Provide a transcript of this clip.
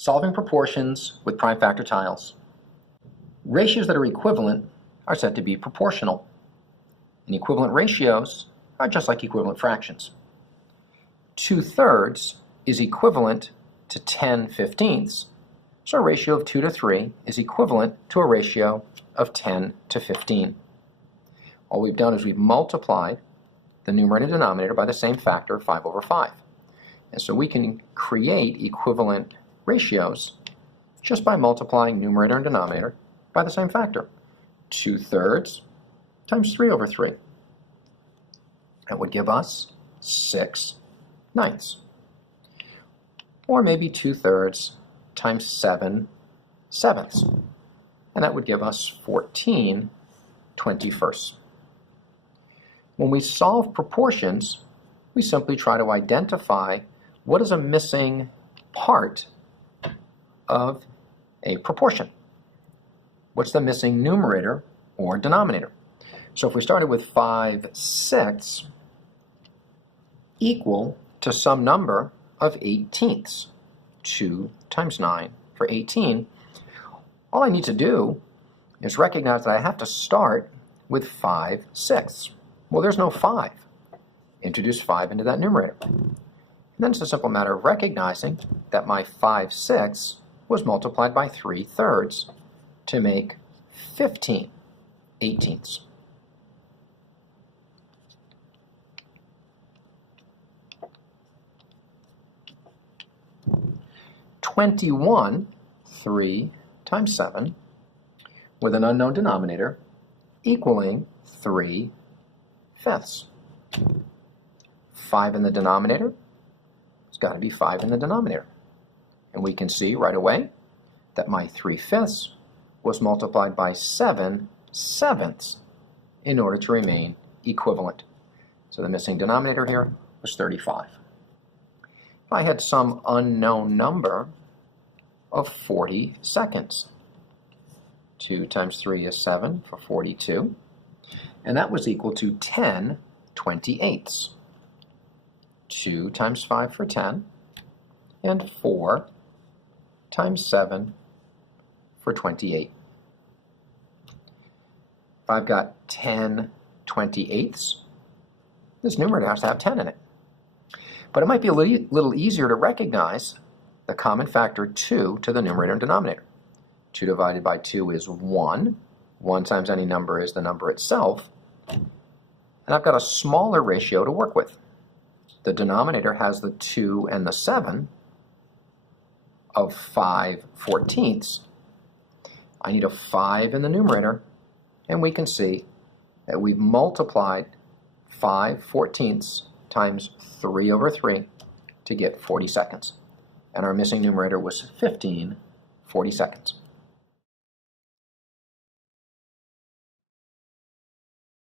Solving proportions with prime factor tiles. Ratios that are equivalent are said to be proportional, and equivalent ratios are just like equivalent fractions. 2/3 is equivalent to 10/15, so a ratio of 2 to 3 is equivalent to a ratio of 10 to 15. All we've done is we've multiplied the numerator and denominator by the same factor of 5 over 5. And so we can create equivalent ratios just by multiplying numerator and denominator by the same factor. 2/3 times 3 over 3. That would give us 6/9. Or maybe 2/3 times 7/7. And that would give us 14/21. When we solve proportions, we simply try to identify what is a missing part of a proportion. What's the missing numerator or denominator? So if we started with 5/6 equal to some number of 18ths, 2 times 9 for 18, all I need to do is recognize that I have to start with 5/6. Well, there's no 5. Introduce 5 into that numerator. And then it's a simple matter of recognizing that my 5/6 was multiplied by 3/3 to make 15/18. 21, 3 times 7, with an unknown denominator, equaling 3/5. 5 in the denominator, it's got to be 5 in the denominator. And we can see right away that my 3/5 was multiplied by 7/7 in order to remain equivalent. So the missing denominator here was 35. If I had some unknown number of 40 seconds, 2 times 3 is 7 for 42, and that was equal to 10/28. 2 times 5 for 10, and 4 times 7 for 28. If I've got 10/28, this numerator has to have 10 in it. But it might be a little easier to recognize the common factor 2 to the numerator and denominator. 2 divided by 2 is 1. 1 times any number is the number itself. And I've got a smaller ratio to work with. The denominator has the 2 and the 7 of 5/14. I need a 5 in the numerator, and we can see that we've multiplied 5/14 times 3 over 3 to get 40 seconds. And our missing numerator was 15/42.